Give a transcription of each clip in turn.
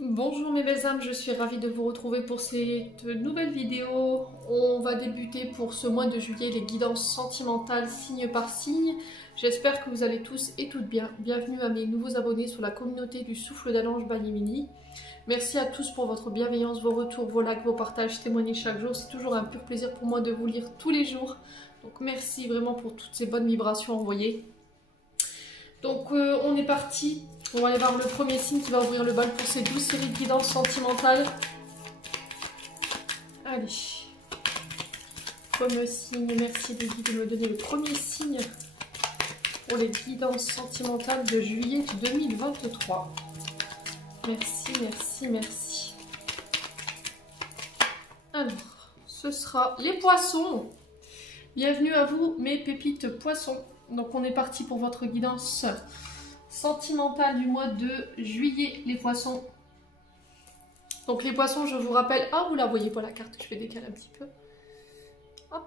Bonjour mes belles âmes, je suis ravie de vous retrouver pour cette nouvelle vidéo. On va débuter pour ce mois de juillet les guidances sentimentales signe par signe. J'espère que vous allez tous et toutes bien. Bienvenue à mes nouveaux abonnés sur la communauté du Souffle d'Ange Balimini. Merci à tous pour votre bienveillance, vos retours, vos likes, vos partages, témoignages chaque jour. C'est toujours un pur plaisir pour moi de vous lire tous les jours. Donc merci vraiment pour toutes ces bonnes vibrations envoyées. Donc on est parti. On va aller voir le premier signe qui va ouvrir le bal pour ces 12 séries de guidances sentimentales. Allez. Premier signe, merci les guides de me donner le premier signe pour les guidances sentimentales de juillet 2023. Merci, merci, merci. Alors, ce sera les poissons. Bienvenue à vous mes pépites poissons. Donc on est parti pour votre guidance sentimentale du mois de juillet, les poissons. Donc les poissons, je vous rappelle... Ah, vous la voyez pas la carte, je vais décaler un petit peu. Hop,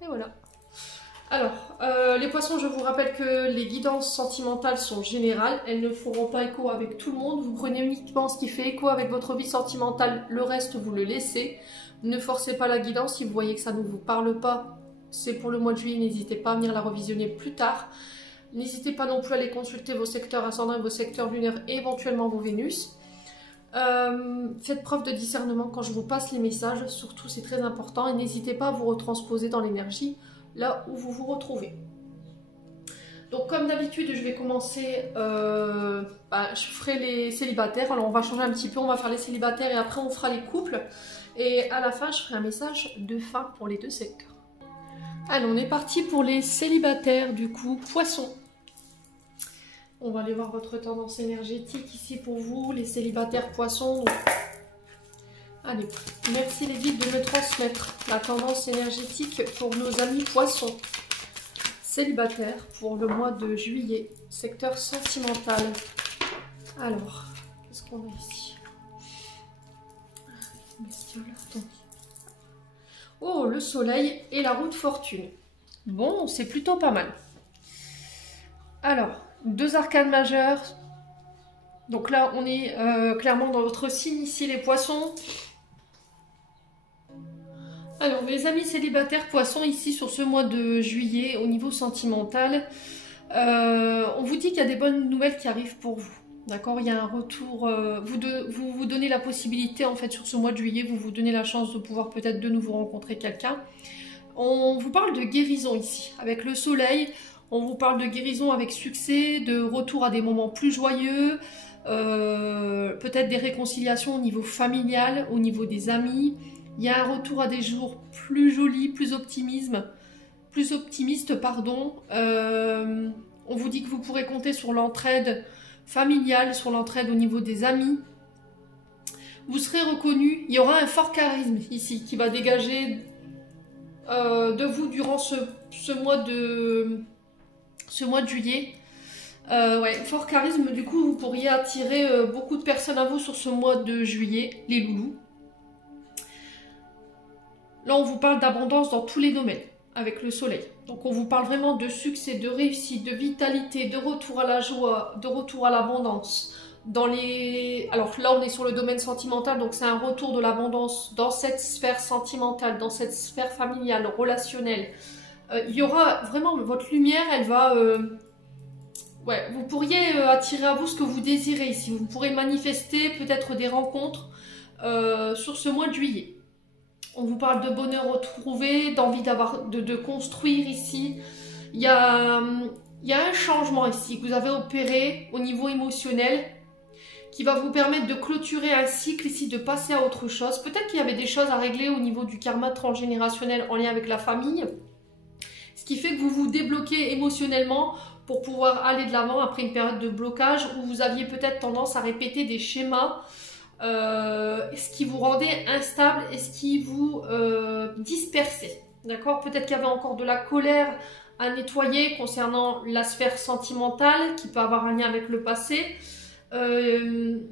et voilà. Alors, les poissons, je vous rappelle que les guidances sentimentales sont générales. Elles ne feront pas écho avec tout le monde. Vous prenez uniquement ce qui fait écho avec votre vie sentimentale. Le reste, vous le laissez. Ne forcez pas la guidance. Si vous voyez que ça ne vous parle pas, c'est pour le mois de juillet. N'hésitez pas à venir la revisionner plus tard. N'hésitez pas non plus à aller consulter vos secteurs ascendants et vos secteurs lunaires et éventuellement vos Vénus. Faites preuve de discernement quand je vous passe les messages, surtout c'est très important. Et n'hésitez pas à vous retransposer dans l'énergie là où vous vous retrouvez. Donc comme d'habitude, je vais commencer, je ferai les célibataires. Alors on va changer un petit peu, on va faire les célibataires et après on fera les couples. Et à la fin, je ferai un message de fin pour les deux secteurs. Allez, on est parti pour les célibataires, du coup, poissons. On va aller voir votre tendance énergétique ici pour vous, les célibataires poissons. Donc... Allez, merci les guides de me transmettre la tendance énergétique pour nos amis poissons. Célibataires pour le mois de juillet, secteur sentimental. Alors, qu'est-ce qu'on a ici? Oh, le soleil et la roue de fortune. Bon, c'est plutôt pas mal. Alors, deux arcanes majeures. Donc là, on est clairement dans votre signe ici, les poissons. Alors, mes amis célibataires poissons, ici, sur ce mois de juillet, au niveau sentimental, on vous dit qu'il y a des bonnes nouvelles qui arrivent pour vous. D'accord, il y a un retour, vous vous donnez la possibilité, en fait, sur ce mois de juillet, vous vous donnez la chance de pouvoir peut-être de nouveau rencontrer quelqu'un. On vous parle de guérison ici, avec le soleil, on vous parle de guérison avec succès, de retour à des moments plus joyeux, peut-être des réconciliations au niveau familial, au niveau des amis. Il y a un retour à des jours plus jolis, plus optimistes, pardon. On vous dit que vous pourrez compter sur l'entraide familiale, sur l'entraide au niveau des amis. Vous serez reconnu. Il y aura un fort charisme ici qui va dégager de vous durant ce mois de juillet. Ouais, fort charisme. Du coup, vous pourriez attirer beaucoup de personnes à vous sur ce mois de juillet, les loulous. Là, on vous parle d'abondance dans tous les domaines, avec le soleil. Donc, on vous parle vraiment de succès, de réussite, de vitalité, de retour à la joie, de retour à l'abondance. Alors là, on est sur le domaine sentimental, donc c'est un retour de l'abondance dans cette sphère sentimentale, dans cette sphère familiale, relationnelle. Il y aura vraiment, votre lumière, elle va... Ouais, vous pourriez attirer à vous ce que vous désirez ici. Vous pourrez manifester peut-être des rencontres sur ce mois de juillet. On vous parle de bonheur retrouvé, d'envie de construire ici. Il y a un changement ici que vous avez opéré au niveau émotionnel qui va vous permettre de clôturer un cycle ici, de passer à autre chose. Peut-être qu'il y avait des choses à régler au niveau du karma transgénérationnel en lien avec la famille. Ce qui fait que vous vous débloquez émotionnellement pour pouvoir aller de l'avant après une période de blocage où vous aviez peut-être tendance à répéter des schémas. Ce qui vous rendait instable et ce qui vous dispersait. D'accord? Peut-être qu'il y avait encore de la colère à nettoyer concernant la sphère sentimentale qui peut avoir un lien avec le passé. Il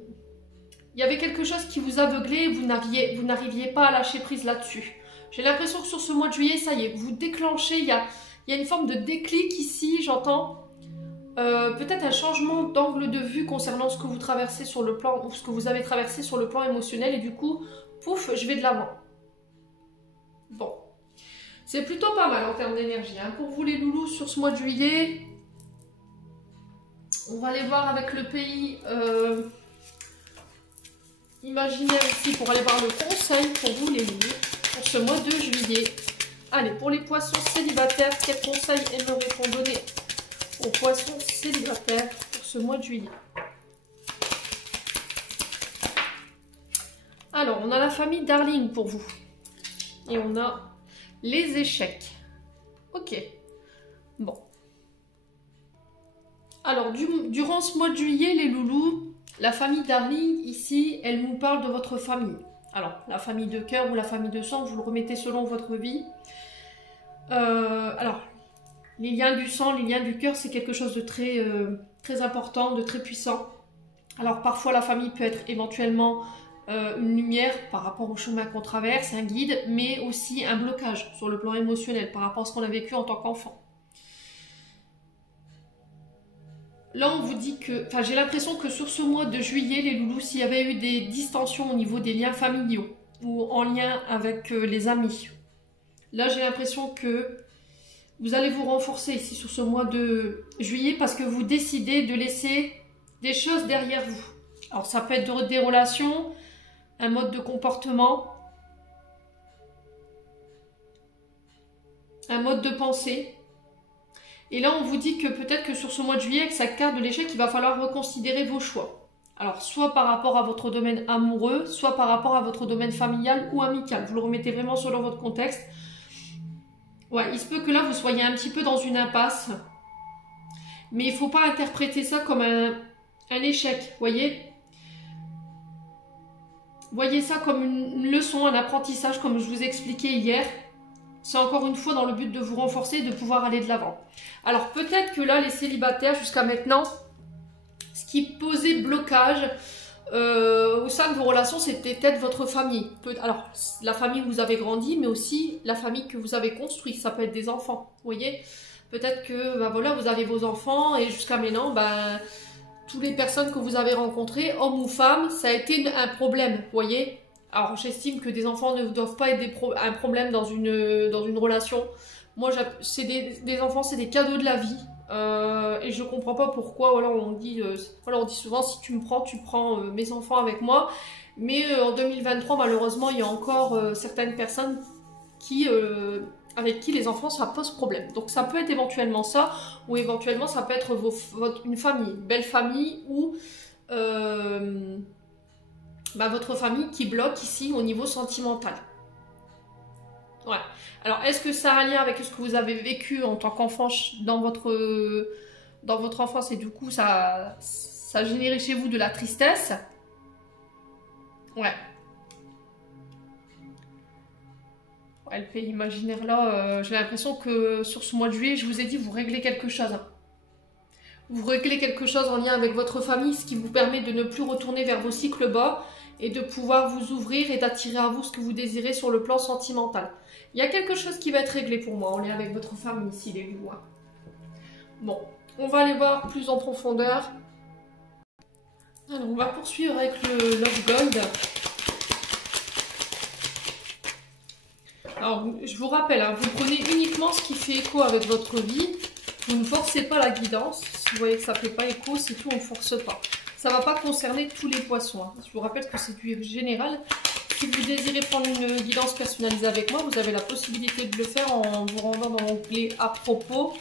y avait quelque chose qui vous aveuglait et vous n'arriviez pas à lâcher prise là-dessus. J'ai l'impression que sur ce mois de juillet, ça y est, vous déclenchez, il y a une forme de déclic ici, j'entends. peut-être un changement d'angle de vue concernant ce que vous traversez sur le plan, ou ce que vous avez traversé sur le plan émotionnel, et du coup, pouf, je vais de l'avant. Bon. C'est plutôt pas mal en termes d'énergie. Hein. Pour vous les loulous, sur ce mois de juillet, on va aller voir avec le pays imaginaire ici pour aller voir le conseil pour vous les loulous pour ce mois de juillet. Allez, pour les poissons célibataires, quel conseil aimerait-on donner aux poissons célibataires pour ce mois de juillet? Alors, on a la famille Darling pour vous. Et on a les échecs. Ok. Bon. Alors, durant ce mois de juillet, les loulous, la famille Darling, ici, elle nous parle de votre famille. Alors, la famille de cœur ou la famille de sang, vous le remettez selon votre vie. Alors, les liens du sang, les liens du cœur, c'est quelque chose de très important, de très puissant. Alors, parfois, la famille peut être éventuellement une lumière par rapport au chemin qu'on traverse, un guide, mais aussi un blocage sur le plan émotionnel par rapport à ce qu'on a vécu en tant qu'enfant. Là, on vous dit que, enfin, j'ai l'impression que sur ce mois de juillet, les loulous, s'il y avait eu des distensions au niveau des liens familiaux ou en lien avec les amis, là, j'ai l'impression que vous allez vous renforcer ici sur ce mois de juillet parce que vous décidez de laisser des choses derrière vous. Alors, ça peut être des relations, un mode de comportement, un mode de pensée. Et là, on vous dit que peut-être que sur ce mois de juillet, avec sa carte de l'échec, il va falloir reconsidérer vos choix. Alors, soit par rapport à votre domaine amoureux, soit par rapport à votre domaine familial ou amical. Vous le remettez vraiment selon votre contexte. Ouais, il se peut que là, vous soyez un petit peu dans une impasse. Mais il ne faut pas interpréter ça comme un échec, voyez ? Voyez ça comme une leçon, un apprentissage, comme je vous ai expliqué hier. C'est encore une fois dans le but de vous renforcer et de pouvoir aller de l'avant. Alors peut-être que là, les célibataires, jusqu'à maintenant, ce qui posait blocage au sein de vos relations, c'était peut-être votre famille. Alors, la famille où vous avez grandi, mais aussi la famille que vous avez construite. Ça peut être des enfants, vous voyez. Peut-être que ben voilà, vous avez vos enfants et jusqu'à maintenant, ben, toutes les personnes que vous avez rencontrées, hommes ou femmes, ça a été un problème, vous voyez. Alors, j'estime que des enfants ne doivent pas être un problème dans une relation. Moi, des enfants, c'est des cadeaux de la vie. Et je comprends pas pourquoi. Voilà, on dit souvent, si tu me prends, tu prends mes enfants avec moi. Mais en 2023, malheureusement, il y a encore certaines personnes avec qui les enfants, ça pose problème. Donc, ça peut être éventuellement ça, ou éventuellement, ça peut être une famille, une belle famille, ou votre famille qui bloque ici au niveau sentimental. Ouais. Alors, est-ce que ça a un lien avec ce que vous avez vécu en tant qu'enfant dans votre enfance et du coup, ça a généré chez vous de la tristesse? Ouais. Ouais, le pays imaginaire là, j'ai l'impression que sur ce mois de juillet, je vous ai dit, vous réglez quelque chose. Hein. Vous réglez quelque chose en lien avec votre famille, ce qui vous permet de ne plus retourner vers vos cycles bas et de pouvoir vous ouvrir et d'attirer à vous ce que vous désirez sur le plan sentimental. Il y a quelque chose qui va être réglé pour moi en lien avec votre famille ici, les loups. Bon, on va aller voir plus en profondeur. Alors, on va poursuivre avec le Love Gold. Alors, je vous rappelle, hein, vous prenez uniquement ce qui fait écho avec votre vie. Vous ne forcez pas la guidance. Si vous voyez que ça ne fait pas écho, c'est tout, on ne force pas. Ça ne va pas concerner tous les poissons. Hein. Je vous rappelle que c'est du général. Si vous désirez prendre une guidance personnalisée avec moi, vous avez la possibilité de le faire en vous rendant dans l'onglet à propos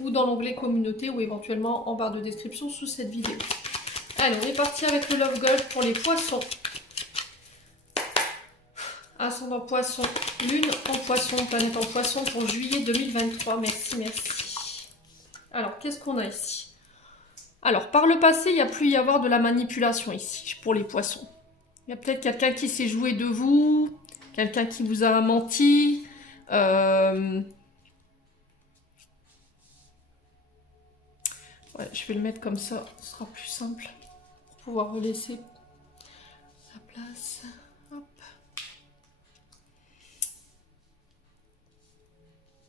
ou dans l'onglet communauté ou éventuellement en barre de description sous cette vidéo. Allez, on est parti avec le Love Gold pour les poissons. Ascendant poisson, lune en poisson, planète en poisson pour juillet 2023. Merci, merci. Alors, qu'est-ce qu'on a ici? Alors, par le passé, il y a pu y avoir de la manipulation ici pour les poissons. Il y a peut-être quelqu'un qui s'est joué de vous, quelqu'un qui vous a menti. Ouais, je vais le mettre comme ça, ce sera plus simple pour pouvoir relaisser la place. Hop.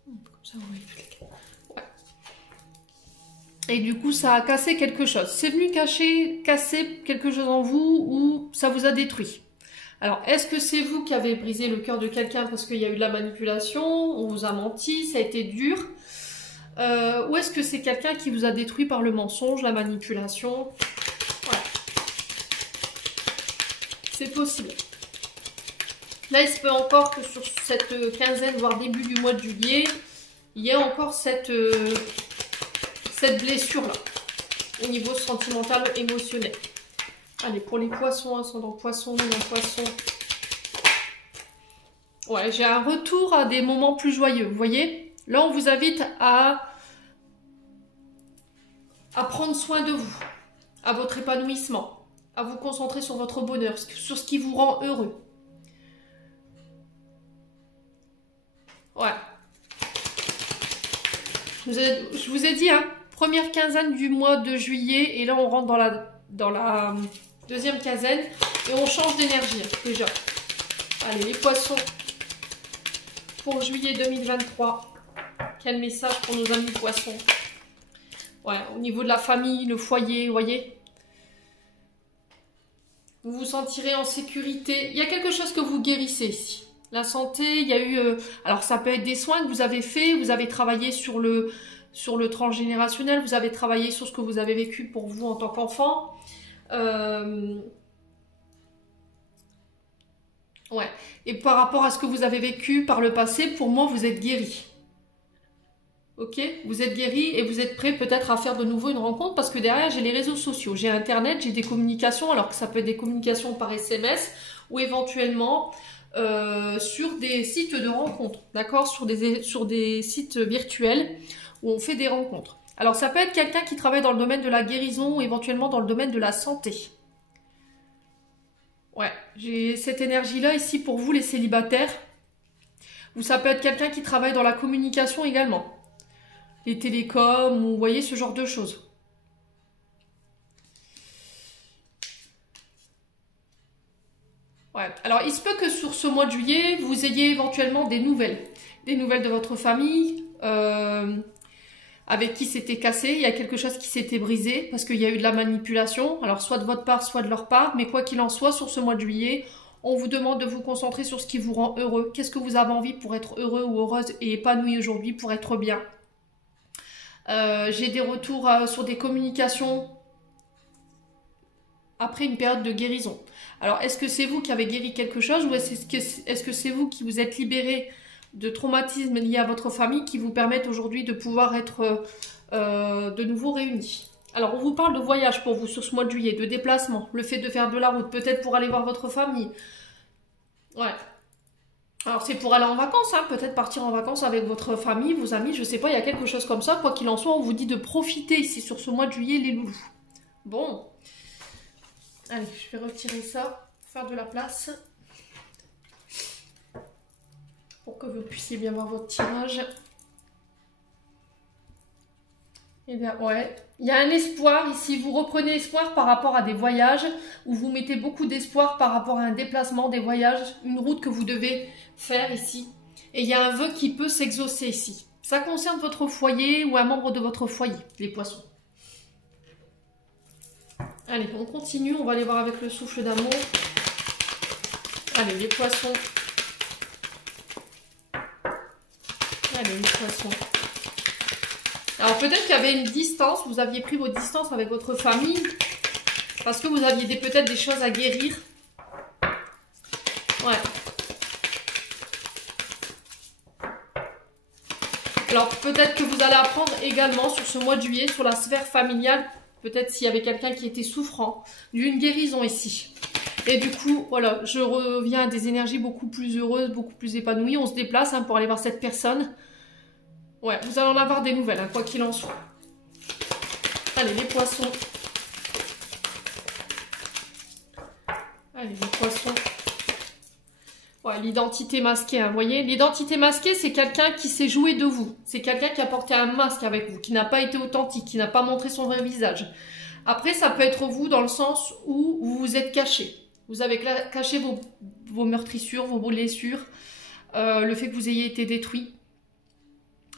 Comme ça, on va toutes les... Ouais. Et du coup, ça a cassé quelque chose. C'est venu casser quelque chose en vous ou ça vous a détruit. Alors, est-ce que c'est vous qui avez brisé le cœur de quelqu'un parce qu'il y a eu de la manipulation, on vous a menti, ça a été dur, ou est-ce que c'est quelqu'un qui vous a détruit par le mensonge, la manipulation? Voilà. C'est possible. Là, il se peut encore que sur cette quinzaine, voire début du mois de juillet, il y ait encore cette blessure-là, au niveau sentimental, émotionnel. Allez, pour les poissons, ascendant poisson, lunaire poisson. Ouais, j'ai un retour à des moments plus joyeux, vous voyez? Là, on vous invite à prendre soin de vous, à votre épanouissement, à vous concentrer sur votre bonheur, sur ce qui vous rend heureux. Ouais. Je vous ai dit, hein, première quinzaine du mois de juillet, et là, on rentre dans la deuxième quinzaine, et on change d'énergie, hein, déjà. Allez, les poissons, pour juillet 2023, quel message pour nos amis poissons? Ouais, au niveau de la famille, le foyer, vous voyez, vous vous sentirez en sécurité. Il y a quelque chose que vous guérissez ici. La santé, il y a eu... alors, ça peut être des soins que vous avez fait, vous avez travaillé sur le transgénérationnel, vous avez travaillé sur ce que vous avez vécu pour vous en tant qu'enfant. Ouais. Et par rapport à ce que vous avez vécu par le passé, pour moi, vous êtes guéri. Ok, vous êtes guéri et vous êtes prêt peut-être à faire de nouveau une rencontre parce que derrière j'ai les réseaux sociaux, j'ai internet, j'ai des communications, alors que ça peut être des communications par SMS ou éventuellement sur des sites de rencontres, d'accord, sur des sites virtuels où on fait des rencontres. Alors ça peut être quelqu'un qui travaille dans le domaine de la guérison ou éventuellement dans le domaine de la santé. Ouais, j'ai cette énergie-là ici pour vous les célibataires. Ou ça peut être quelqu'un qui travaille dans la communication également. Les télécoms, ou vous voyez ce genre de choses. Ouais. Alors, il se peut que sur ce mois de juillet, vous ayez éventuellement des nouvelles. Des nouvelles de votre famille, avec qui c'était cassé. Il y a quelque chose qui s'était brisé parce qu'il y a eu de la manipulation. Alors, soit de votre part, soit de leur part. Mais quoi qu'il en soit, sur ce mois de juillet, on vous demande de vous concentrer sur ce qui vous rend heureux. Qu'est-ce que vous avez envie pour être heureux ou heureuse et épanoui aujourd'hui, pour être bien. J'ai des retours sur des communications après une période de guérison. Alors, est-ce que c'est vous qui avez guéri quelque chose ou est-ce que c'est vous qui vous êtes libéré de traumatismes liés à votre famille qui vous permettent aujourd'hui de pouvoir être de nouveau réunis? Alors, on vous parle de voyage pour vous sur ce mois de juillet, de déplacement, le fait de faire de la route, peut-être pour aller voir votre famille. Ouais. Alors, c'est pour aller en vacances, hein, peut-être partir en vacances avec votre famille, vos amis, je sais pas, il y a quelque chose comme ça. Quoi qu'il en soit, on vous dit de profiter ici sur ce mois de juillet, les loulous. Bon. Allez, je vais retirer ça, faire de la place. Pour que vous puissiez bien voir votre tirage. Et bien, ouais. Il y a un espoir ici, vous reprenez espoir par rapport à des voyages, où vous mettez beaucoup d'espoir par rapport à un déplacement, des voyages, une route que vous devez faire ici. Et il y a un vœu qui peut s'exaucer ici. Ça concerne votre foyer ou un membre de votre foyer, les poissons. Allez, on continue, on va aller voir avec le souffle d'amour. Allez, les poissons. Allez, les poissons. Alors peut-être qu'il y avait une distance, vous aviez pris vos distances avec votre famille parce que vous aviez peut-être des choses à guérir. Ouais. Alors peut-être que vous allez apprendre également sur ce mois de juillet, sur la sphère familiale, peut-être s'il y avait quelqu'un qui était souffrant, d'une guérison ici. Et du coup, voilà, je reviens à des énergies beaucoup plus heureuses, beaucoup plus épanouies. On se déplace hein, pour aller voir cette personne. Ouais, vous allez en avoir des nouvelles, hein, quoi qu'il en soit. Allez, les poissons. Allez, les poissons. Ouais, l'identité masquée, hein, vous voyez. L'identité masquée, c'est quelqu'un qui s'est joué de vous. C'est quelqu'un qui a porté un masque avec vous, qui n'a pas été authentique, qui n'a pas montré son vrai visage. Après, ça peut être vous dans le sens où vous vous êtes caché. Vous avez caché vos meurtrissures, vos blessures, le fait que vous ayez été détruit.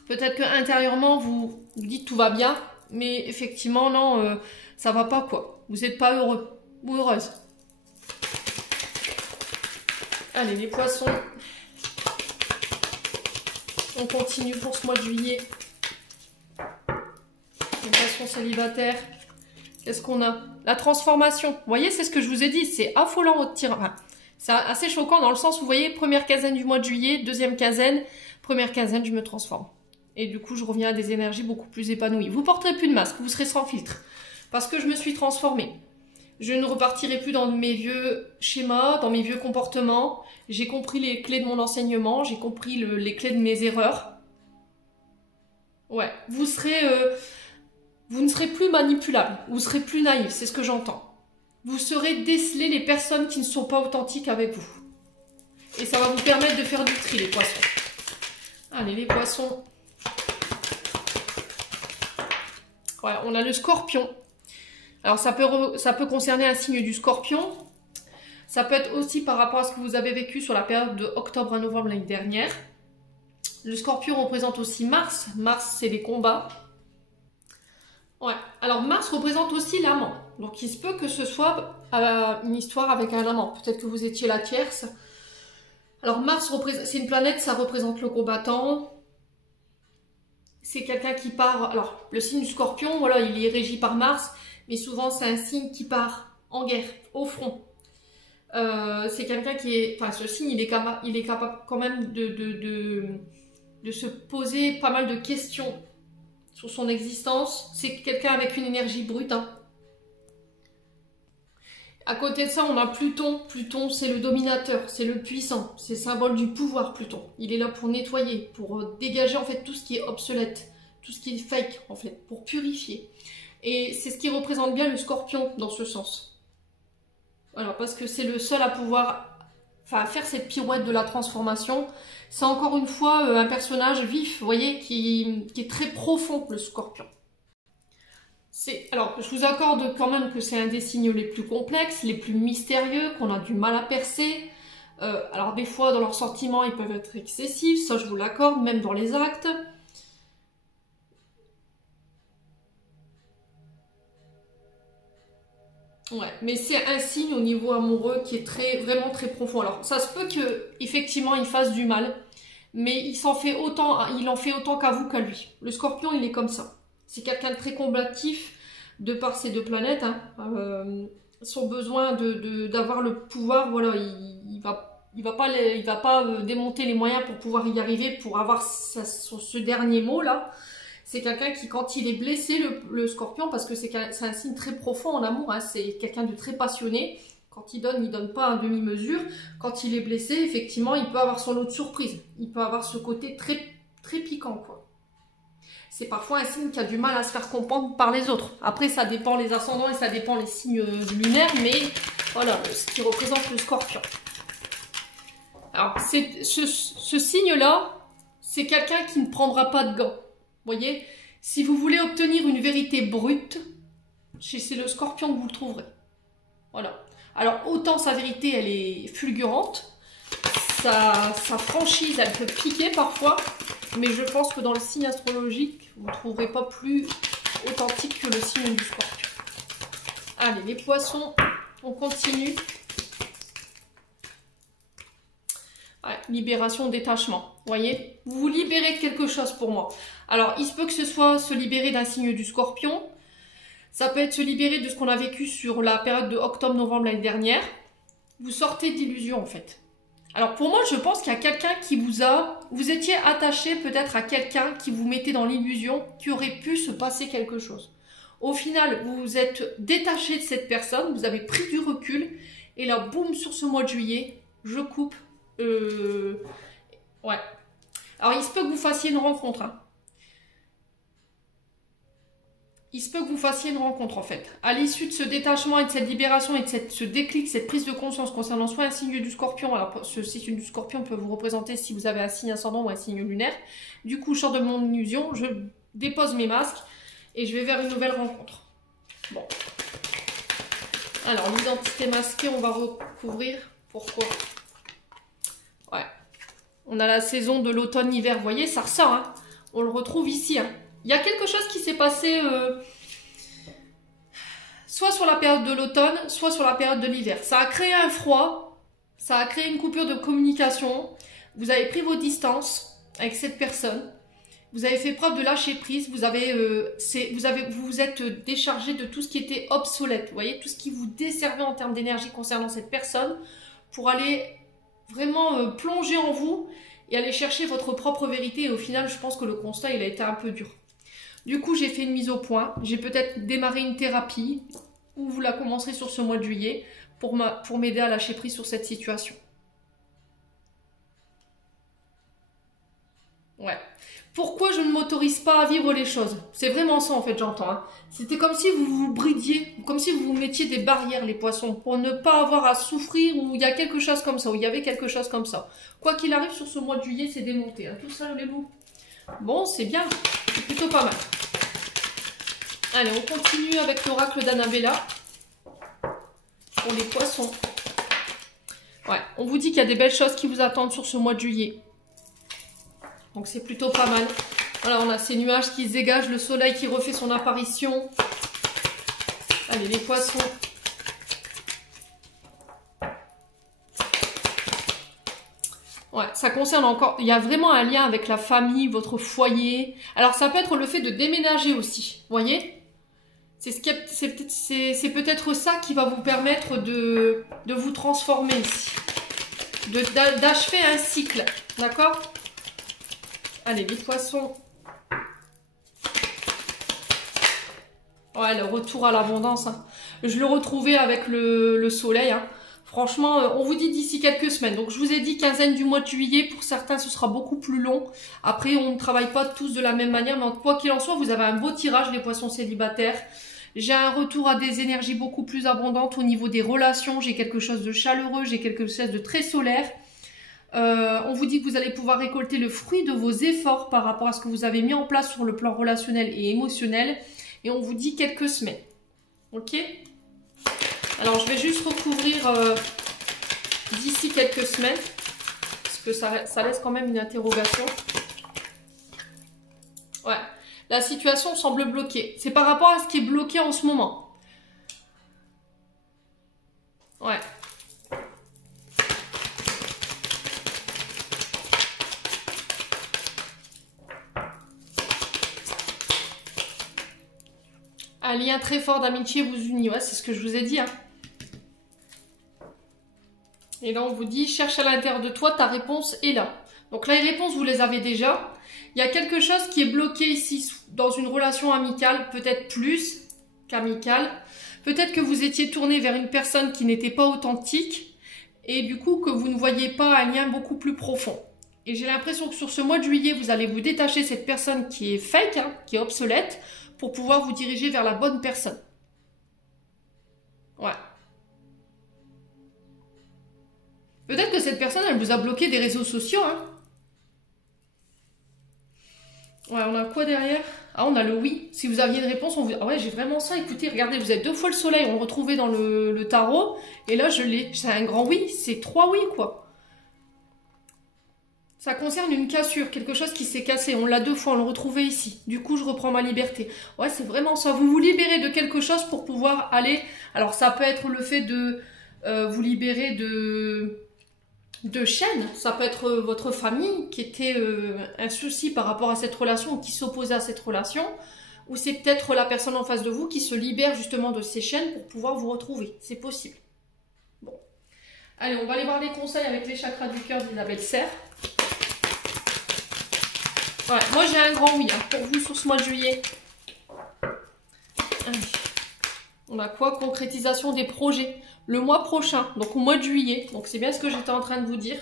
Peut-être qu'intérieurement, vous dites tout va bien, Mais effectivement, non, ça va pas quoi. Vous n'êtes pas heureux ou heureuse. Allez, les poissons. On continue pour ce mois de juillet. Les poissons célibataires. Qu'est-ce qu'on a? La transformation. Vous voyez, c'est ce que je vous ai dit. C'est affolant votre tirage. Enfin, c'est assez choquant dans le sens où, vous voyez, première quinzaine du mois de juillet, deuxième quinzaine, première quinzaine, je me transforme. Et du coup, je reviens à des énergies beaucoup plus épanouies. Vous porterez plus de masque, vous serez sans filtre. Parce que je me suis transformée. Je ne repartirai plus dans mes vieux schémas, dans mes vieux comportements. J'ai compris les clés de mon enseignement, j'ai compris les clés de mes erreurs. Ouais, vous ne serez plus manipulable, vous serez plus naïf, c'est ce que j'entends. Vous saurez déceler les personnes qui ne sont pas authentiques avec vous. Et ça va vous permettre de faire du tri, les poissons. Allez, les poissons. Ouais, on a le scorpion. Alors, ça peut concerner un signe du scorpion. Ça peut être aussi par rapport à ce que vous avez vécu sur la période de octobre à novembre l'année dernière. Le scorpion représente aussi Mars. Mars, c'est les combats. Ouais. Alors, Mars représente aussi l'amant. Donc, il se peut que ce soit une histoire avec un amant. Peut-être que vous étiez la tierce. Alors, Mars, c'est une planète, ça représente le combattant. C'est quelqu'un qui part... Alors, le signe du scorpion, voilà, il est régi par Mars. Mais souvent, c'est un signe qui part en guerre, au front. C'est quelqu'un qui est... Enfin, ce signe, il est capable quand même de se poser pas mal de questions sur son existence. C'est quelqu'un avec une énergie brute. Hein. À côté de ça, on a Pluton. Pluton, c'est le dominateur, c'est le puissant. C'est le symbole du pouvoir, Pluton. Il est là pour nettoyer, pour dégager en fait tout ce qui est obsolète, tout ce qui est fake, en fait, pour purifier. Et c'est ce qui représente bien le scorpion dans ce sens. Voilà, parce que c'est le seul à pouvoir faire cette pirouette de la transformation. C'est encore une fois un personnage vif, vous voyez, qui est très profond, le scorpion. Alors, je vous accorde quand même que c'est un des signes les plus complexes, les plus mystérieux, qu'on a du mal à percer. Alors, des fois, dans leurs sentiments, ils peuvent être excessifs, ça je vous l'accorde, même dans les actes. Ouais, mais c'est un signe au niveau amoureux qui est vraiment très profond. Alors, ça se peut que effectivement il fasse du mal, mais il en fait autant qu'à vous qu'à lui. Le scorpion, il est comme ça. C'est quelqu'un de très combatif de par ces deux planètes. Hein. Son besoin d'avoir le pouvoir, voilà, il va pas démonter les moyens pour pouvoir y arriver, pour avoir ce dernier mot là. C'est quelqu'un qui, quand il est blessé, le scorpion, parce que c'est un signe très profond en amour, hein, c'est quelqu'un de très passionné. Quand il donne pas un demi-mesure. Quand il est blessé, effectivement, il peut avoir son lot de surprise. Il peut avoir ce côté très, très piquant, quoi. C'est parfois un signe qui a du mal à se faire comprendre par les autres. Après, ça dépend les ascendants et ça dépend les signes lunaires, mais voilà, ce qui représente le scorpion. Alors, ce signe-là, c'est quelqu'un qui ne prendra pas de gants. Vous voyez, si vous voulez obtenir une vérité brute, c'est le scorpion que vous le trouverez. Voilà. Alors, autant sa vérité, elle est fulgurante, sa franchise, elle peut piquer parfois, mais je pense que dans le signe astrologique, vous ne trouverez pas plus authentique que le signe du scorpion. Allez, les poissons, on continue. Ouais, libération, détachement. Vous voyez, vous vous libérez de quelque chose pour moi. Alors, il se peut que ce soit se libérer d'un signe du scorpion. Ça peut être se libérer de ce qu'on a vécu sur la période de octobre-novembre l'année dernière. Vous sortez d'illusion, en fait. Alors, pour moi, je pense qu'il y a quelqu'un qui vous étiez attaché peut-être à quelqu'un qui vous mettait dans l'illusion qu'il aurait pu se passer quelque chose. Au final, vous vous êtes détaché de cette personne, vous avez pris du recul. Et là, boum, sur ce mois de juillet, je coupe. Ouais. Alors, il se peut que vous fassiez une rencontre. Hein. Il se peut que vous fassiez une rencontre, en fait. À l'issue de ce détachement et de cette libération et de ce déclic, cette prise de conscience concernant soit un signe du scorpion. Alors, ce signe du scorpion peut vous représenter si vous avez un signe ascendant ou un signe lunaire. Du coup, je sors de mon illusion, je dépose mes masques et je vais vers une nouvelle rencontre. Bon. Alors, l'identité masquée, on va recouvrir. Pourquoi ? Ouais. On a la saison de l'automne-hiver, vous voyez, ça ressort. Hein. On le retrouve ici. Hein. Il y a quelque chose qui s'est passé soit sur la période de l'automne, soit sur la période de l'hiver. Ça a créé un froid, ça a créé une coupure de communication. Vous avez pris vos distances avec cette personne. Vous avez fait preuve de lâcher prise. Vous vous êtes déchargé de tout ce qui était obsolète. Vous voyez, tout ce qui vous desservait en termes d'énergie concernant cette personne pour aller vraiment plonger en vous et aller chercher votre propre vérité. Et au final, je pense que le constat, il a été un peu dur. Du coup, j'ai fait une mise au point. J'ai peut-être démarré une thérapie ou vous la commencerez sur ce mois de juillet pour m'aider à lâcher prise sur cette situation. Ouais. Pourquoi je ne m'autorise pas à vivre les choses? C'est vraiment ça en fait, j'entends. Hein. C'était comme si vous vous bridiez, comme si vous vous mettiez des barrières, les poissons, pour ne pas avoir à souffrir ou il y a quelque chose comme ça, ou il y avait quelque chose comme ça. Quoi qu'il arrive sur ce mois de juillet, c'est démonté. Hein. Tout ça, les loups. Bon, c'est bien. C'est plutôt pas mal. Allez, on continue avec l'oracle d'Annabella pour les poissons. Ouais, on vous dit qu'il y a des belles choses qui vous attendent sur ce mois de juillet. Donc c'est plutôt pas mal. Voilà, on a ces nuages qui se dégagent, le soleil qui refait son apparition. Allez, les poissons. Ouais, ça concerne encore... Il y a vraiment un lien avec la famille, votre foyer. Alors ça peut être le fait de déménager aussi, vous voyez? C'est peut-être ça qui va vous permettre de vous transformer ici. D'achever un cycle, d'accord? Allez, les poissons. Ouais, le retour à l'abondance. Hein. Je le retrouvais avec le soleil. Hein. Franchement, on vous dit d'ici quelques semaines. Donc, je vous ai dit quinzaine du mois de juillet. Pour certains, ce sera beaucoup plus long. Après, on ne travaille pas tous de la même manière. Mais quoi qu'il en soit, vous avez un beau tirage, les poissons célibataires. J'ai un retour à des énergies beaucoup plus abondantes au niveau des relations. J'ai quelque chose de chaleureux. J'ai quelque chose de très solaire. On vous dit que vous allez pouvoir récolter le fruit de vos efforts par rapport à ce que vous avez mis en place sur le plan relationnel et émotionnel. Et on vous dit quelques semaines. Ok? Alors, je vais juste recouvrir d'ici quelques semaines. Parce que ça laisse quand même une interrogation. Ouais. La situation semble bloquée. C'est par rapport à ce qui est bloqué en ce moment. Ouais. Un lien très fort d'amitié vous unit. Ouais, c'est ce que je vous ai dit. Hein. Et là, on vous dit, cherche à l'intérieur de toi, ta réponse est là. Donc là, les réponses, vous les avez déjà. Il y a quelque chose qui est bloqué ici dans une relation amicale, peut-être plus qu'amicale. Peut-être que vous étiez tourné vers une personne qui n'était pas authentique et du coup que vous ne voyez pas un lien beaucoup plus profond. Et j'ai l'impression que sur ce mois de juillet, vous allez vous détacher de cette personne qui est fake, hein, qui est obsolète, pour pouvoir vous diriger vers la bonne personne. Ouais. Peut-être que cette personne, elle vous a bloqué des réseaux sociaux. Hein. Ouais, on a quoi derrière? Ah, on a le oui. Si vous aviez une réponse, on vous... Ah ouais, j'ai vraiment ça. Écoutez, regardez, vous avez 2 fois le soleil. On le retrouvait dans le tarot. Et là, je l'ai. C'est un grand oui. C'est 3 oui, quoi. Ça concerne une cassure, quelque chose qui s'est cassé. On l'a 2 fois, on le retrouvait ici. Du coup, je reprends ma liberté. Ouais, c'est vraiment ça. Vous vous libérez de quelque chose pour pouvoir aller... Alors, ça peut être le fait de vous libérer de chaînes. Ça peut être votre famille qui était un souci par rapport à cette relation ou qui s'opposait à cette relation. Ou c'est peut-être la personne en face de vous qui se libère justement de ces chaînes pour pouvoir vous retrouver. C'est possible. Bon. Allez, on va aller voir les conseils avec les chakras du cœur d'Isabelle Serre. Ouais, moi j'ai un grand oui hein, pour vous sur ce mois de juillet. Allez. On a quoi? Concrétisation des projets. Le mois prochain, donc au mois de juillet. Donc c'est bien ce que j'étais en train de vous dire.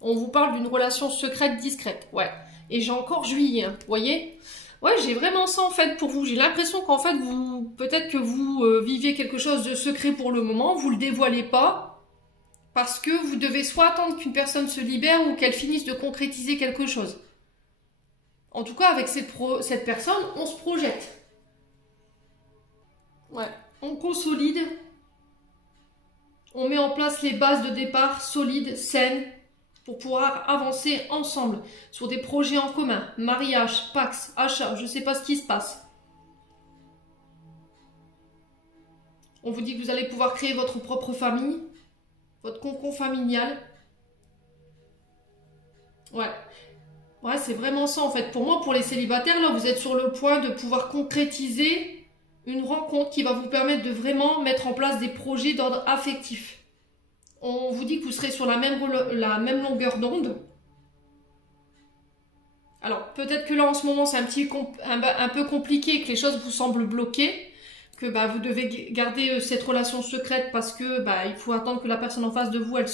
On vous parle d'une relation secrète, discrète. Ouais. Et j'ai encore juillet, hein, vous voyez? Ouais, j'ai vraiment ça en fait pour vous. J'ai l'impression qu'en fait, peut-être que vous viviez quelque chose de secret pour le moment. Vous le dévoilez pas. Parce que vous devez soit attendre qu'une personne se libère ou qu'elle finisse de concrétiser quelque chose. En tout cas, avec cette personne, on se projette. Ouais, on consolide. On met en place les bases de départ solides, saines. pour pouvoir avancer ensemble sur des projets en commun, mariage, pax, achat, je ne sais pas ce qui se passe. On vous dit que vous allez pouvoir créer votre propre famille, votre cocon familial. Ouais. Ouais, c'est vraiment ça en fait. Pour moi, pour les célibataires, là, vous êtes sur le point de pouvoir concrétiser une rencontre qui va vous permettre de vraiment mettre en place des projets d'ordre affectif. On vous dit que vous serez sur la même longueur d'onde. Alors, peut-être que là, en ce moment, c'est un peu compliqué, que les choses vous semblent bloquées, que bah, vous devez garder cette relation secrète parce que bah, il faut attendre que la personne en face de vous, elle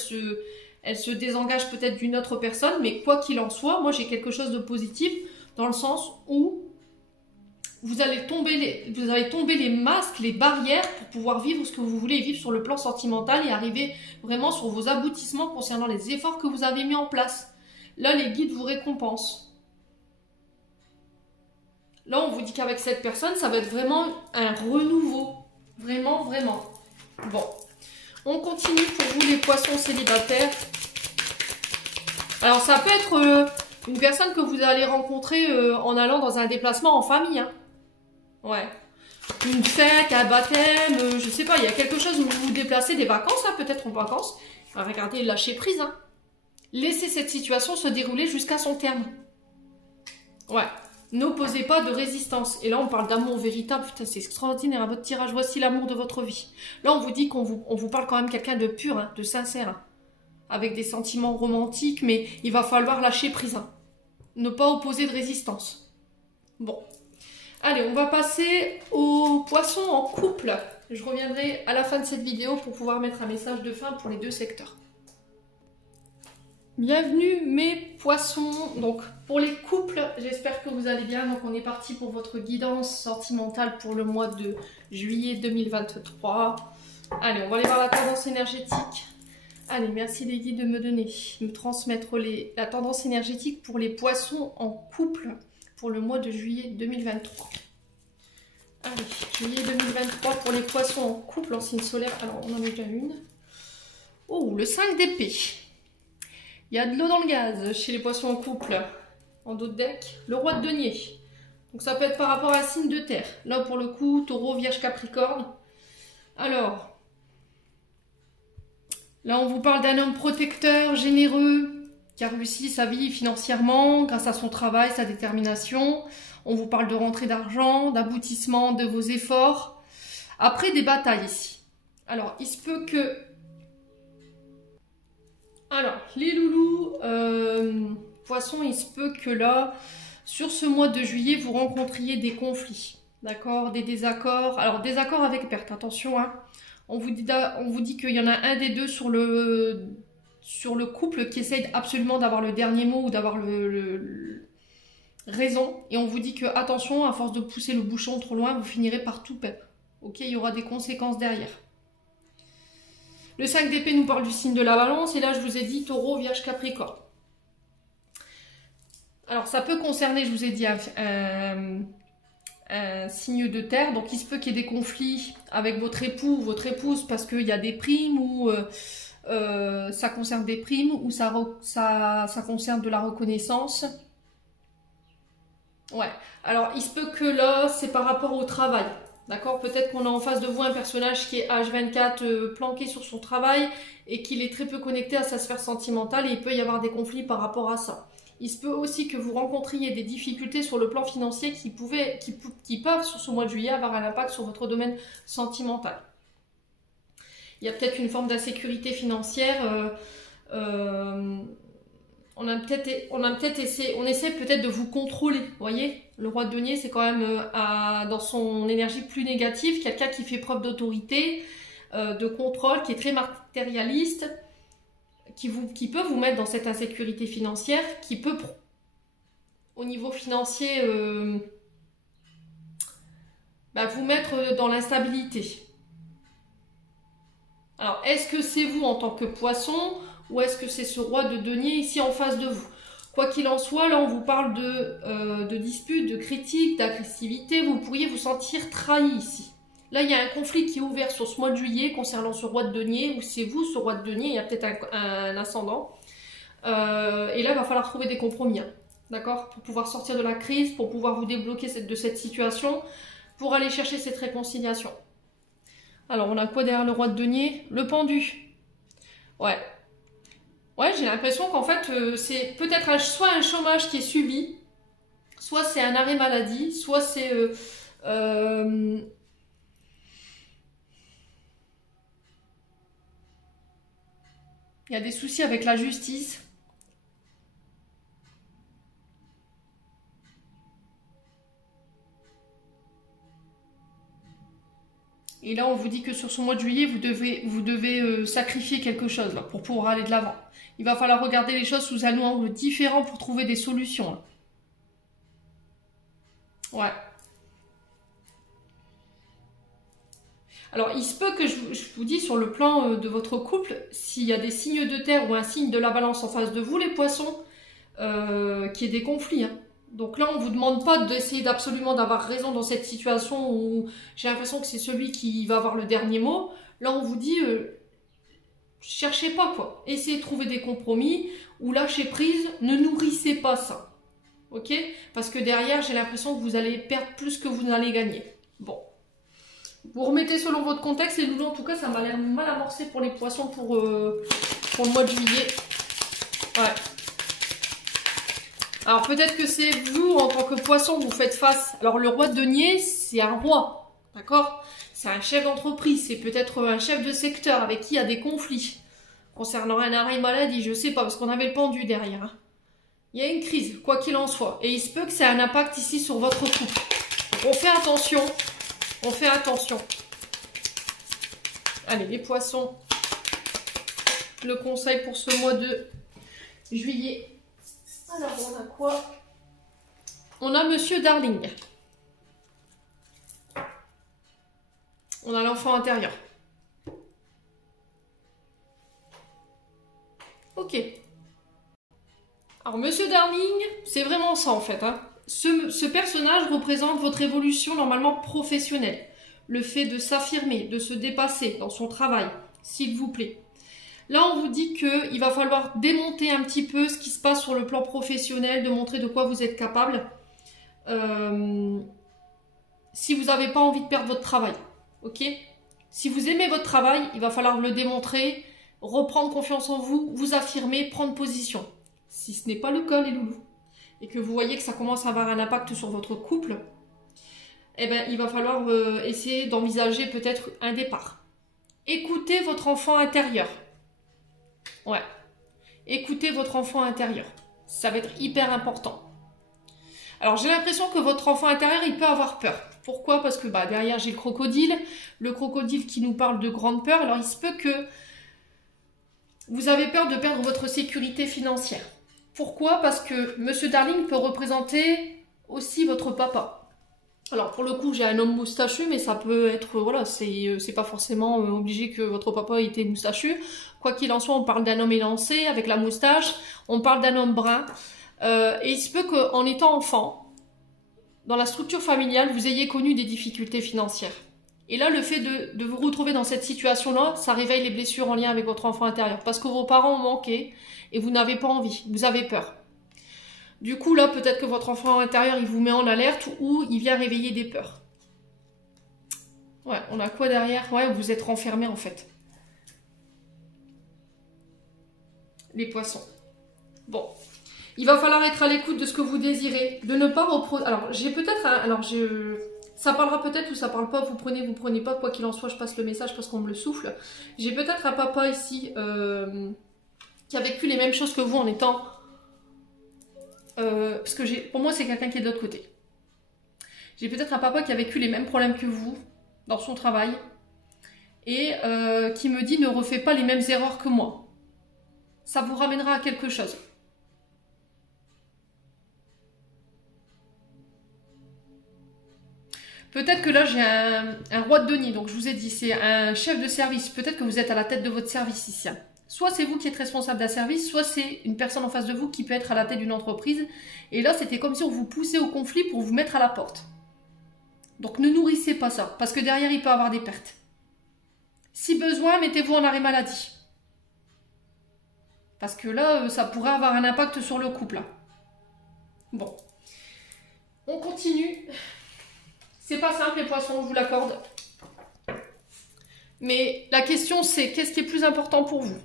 se désengage peut-être d'une autre personne. Mais quoi qu'il en soit, moi, j'ai quelque chose de positif dans le sens où vous allez tomber les masques, les barrières pour pouvoir vivre ce que vous voulez vivre sur le plan sentimental et arriver vraiment sur vos aboutissements concernant les efforts que vous avez mis en place. Là, les guides vous récompensent. Là, on vous dit qu'avec cette personne, ça va être vraiment un renouveau. Vraiment, vraiment. Bon. On continue pour vous, les poissons célibataires. Alors, ça peut être une personne que vous allez rencontrer en allant dans un déplacement en famille. Hein. Ouais. Une fête, un baptême, je sais pas, il y a quelque chose où vous vous déplacez, des vacances, hein, peut-être en vacances. Regardez, lâchez prise. Hein. Laissez cette situation se dérouler jusqu'à son terme. Ouais. N'opposez pas de résistance. Et là, on parle d'amour véritable. Putain, c'est extraordinaire. À votre tirage, voici l'amour de votre vie. Là, on vous dit qu'on vous parle quand même quelqu'un de pur, hein, de sincère. Hein, avec des sentiments romantiques, mais il va falloir lâcher prise. Hein. Ne pas opposer de résistance. Bon. Allez, on va passer aux poissons en couple. Je reviendrai à la fin de cette vidéo pour pouvoir mettre un message de fin pour les deux secteurs. Bienvenue mes poissons. Donc pour les couples, j'espère que vous allez bien. Donc on est parti pour votre guidance sentimentale pour le mois de juillet 2023. Allez, on va aller voir la tendance énergétique. Allez, merci les guides de me transmettre la tendance énergétique pour les poissons en couple pour le mois de juillet 2023. Allez, juillet 2023 pour les poissons en couple en signe solaire. Alors, on en a déjà une. Oh, le 5 d'épée. Il y a de l'eau dans le gaz chez les poissons en couple. En dos de deck, le roi de denier. Donc, ça peut être par rapport à un signe de terre. Là, pour le coup, taureau, vierge, capricorne. Alors, là, on vous parle d'un homme protecteur, généreux, qui a réussi sa vie financièrement grâce à son travail, sa détermination. On vous parle de rentrée d'argent, d'aboutissement de vos efforts. Après des batailles ici. Alors, il se peut que... Alors, les loulous, poissons, il se peut que là, sur ce mois de juillet, vous rencontriez des conflits. D'accord? Des désaccords. Alors, désaccords avec perte, attention, hein. On vous dit qu'il y en a un des deux sur le couple qui essaye absolument d'avoir le dernier mot ou d'avoir raison. Et on vous dit que, attention, à force de pousser le bouchon trop loin, vous finirez par tout perdre. Ok, il y aura des conséquences derrière. Le 5 d'épée nous parle du signe de la balance. Et là, je vous ai dit taureau, vierge, capricorne. Alors, ça peut concerner, je vous ai dit, un signe de terre. Donc, il se peut qu'il y ait des conflits avec votre époux ou votre épouse parce qu'il y a des primes ou... ça concerne des primes ou ça concerne de la reconnaissance. Ouais. Alors, il se peut que là, c'est par rapport au travail. D'accord? Peut-être qu'on a en face de vous un personnage qui est H24 planqué sur son travail et qu'il est très peu connecté à sa sphère sentimentale et il peut y avoir des conflits par rapport à ça. Il se peut aussi que vous rencontriez des difficultés sur le plan financier qui peuvent, sur ce mois de juillet, avoir un impact sur votre domaine sentimental. Il y a peut-être une forme d'insécurité financière. On essaie peut-être de vous contrôler. Vous voyez, le roi de denier, c'est quand même dans son énergie plus négative, quelqu'un qui fait preuve d'autorité, de contrôle, qui est très matérialiste, qui peut vous mettre dans cette insécurité financière, qui peut, au niveau financier, vous mettre dans l'instabilité. Alors, est-ce que c'est vous en tant que poisson ou est-ce que c'est ce roi de denier ici en face de vous? Quoi qu'il en soit, là, on vous parle de disputes, de critiques, d'agressivité. Vous pourriez vous sentir trahi ici. Là, il y a un conflit qui est ouvert sur ce mois de juillet concernant ce roi de denier ou c'est vous, ce roi de denier, il y a peut-être un ascendant. Et là, il va falloir trouver des compromis, hein, d'accord? Pour pouvoir sortir de la crise, pour pouvoir vous débloquer de cette situation, pour aller chercher cette réconciliation. Alors, on a quoi derrière le roi de denier? Le pendu. Ouais. Ouais, j'ai l'impression qu'en fait, c'est peut-être soit un chômage qui est subi, soit c'est un arrêt maladie, soit c'est... il y a des soucis avec la justice. Et là, on vous dit que sur ce mois de juillet, vous devez sacrifier quelque chose là, pour pouvoir aller de l'avant. Il va falloir regarder les choses sous un angle différent pour trouver des solutions. Là. Ouais. Alors, il se peut que je vous dis sur le plan de votre couple, s'il y a des signes de terre ou un signe de la balance en face de vous, les poissons, qu'il y ait des conflits. Hein. Donc là, on ne vous demande pas d'essayer absolument d'avoir raison dans cette situation où j'ai l'impression que c'est celui qui va avoir le dernier mot. Là, on vous dit, cherchez pas quoi. Essayez de trouver des compromis ou lâchez prise, ne nourrissez pas ça. Ok? Parce que derrière, j'ai l'impression que vous allez perdre plus que vous n'allez gagner. Bon. Vous remettez selon votre contexte, les loulous, en tout cas, ça m'a l'air mal amorcé pour les poissons pour le mois de juillet. Ouais. Alors peut-être que c'est vous, en tant que poisson, vous faites face. Alors le roi de denier, c'est un roi, d'accord? C'est un chef d'entreprise, c'est peut-être un chef de secteur avec qui il y a des conflits. Concernant un arrêt maladie, je sais pas, parce qu'on avait le pendu derrière. Hein. Il y a une crise, quoi qu'il en soit. Et il se peut que ça ait un impact ici sur votre couple. Donc on fait attention. On fait attention. Allez, les poissons. Le conseil pour ce mois de juillet. Alors, on a quoi? On a Monsieur Darling. On a l'enfant intérieur. Ok. Alors, Monsieur Darling, c'est vraiment ça en fait. Hein. Ce personnage représente votre évolution normalement professionnelle. Le fait de s'affirmer, de se dépasser dans son travail, s'il vous plaît. Là, on vous dit qu'il va falloir démonter un petit peu ce qui se passe sur le plan professionnel, de montrer de quoi vous êtes capable. Si vous n'avez pas envie de perdre votre travail, ok? Si vous aimez votre travail, il va falloir le démontrer, reprendre confiance en vous, vous affirmer, prendre position. Si ce n'est pas le cas, les loulous, et que vous voyez que ça commence à avoir un impact sur votre couple, eh ben, il va falloir essayer d'envisager peut-être un départ. Écoutez votre enfant intérieur. Ouais. Écoutez votre enfant intérieur. Ça va être hyper important. Alors, j'ai l'impression que votre enfant intérieur, il peut avoir peur. Pourquoi? Parce que derrière, j'ai le crocodile qui nous parle de grande peur. Alors, il se peut que vous avez peur de perdre votre sécurité financière. Pourquoi? Parce que Monsieur Darling peut représenter aussi votre papa. Alors pour le coup j'ai un homme moustachu, mais ça peut être, voilà, c'est pas forcément obligé que votre papa ait été moustachu. Quoi qu'il en soit, on parle d'un homme élancé avec la moustache, on parle d'un homme brun. Et il se peut qu'en étant enfant, dans la structure familiale, vous ayez connu des difficultés financières. Et là, le fait de vous retrouver dans cette situation-là, ça réveille les blessures en lien avec votre enfant intérieur. Parce que vos parents ont manqué et vous n'avez pas envie, vous avez peur. Du coup, là, peut-être que votre enfant intérieur, il vous met en alerte ou il vient réveiller des peurs. Ouais, on a quoi derrière? Ouais, vous êtes renfermé en fait. Les poissons. Bon. Il va falloir être à l'écoute de ce que vous désirez. De ne pas reproduire... Alors, j'ai peut-être... Ça parlera peut-être ou ça parle pas. Vous prenez pas. Quoi qu'il en soit, je passe le message parce qu'on me le souffle. J'ai peut-être un papa ici qui a vécu les mêmes choses que vous en étant... parce que pour moi, c'est quelqu'un qui est de l'autre côté. J'ai peut-être un papa qui a vécu les mêmes problèmes que vous dans son travail et qui me dit ne refais pas les mêmes erreurs que moi. Ça vous ramènera à quelque chose. Peut-être que là, j'ai un roi de denier, donc je vous ai dit, c'est un chef de service. Peut-être que vous êtes à la tête de votre service ici. Soit c'est vous qui êtes responsable d'un service, soit c'est une personne en face de vous qui peut être à la tête d'une entreprise. Et là, c'était comme si on vous poussait au conflit pour vous mettre à la porte. Donc ne nourrissez pas ça, parce que derrière, il peut y avoir des pertes. Si besoin, mettez-vous en arrêt maladie. Parce que là, ça pourrait avoir un impact sur le couple. Là. Bon. On continue. C'est pas simple les poissons, je vous l'accorde. Mais la question c'est, qu'est-ce qui est plus important pour vous?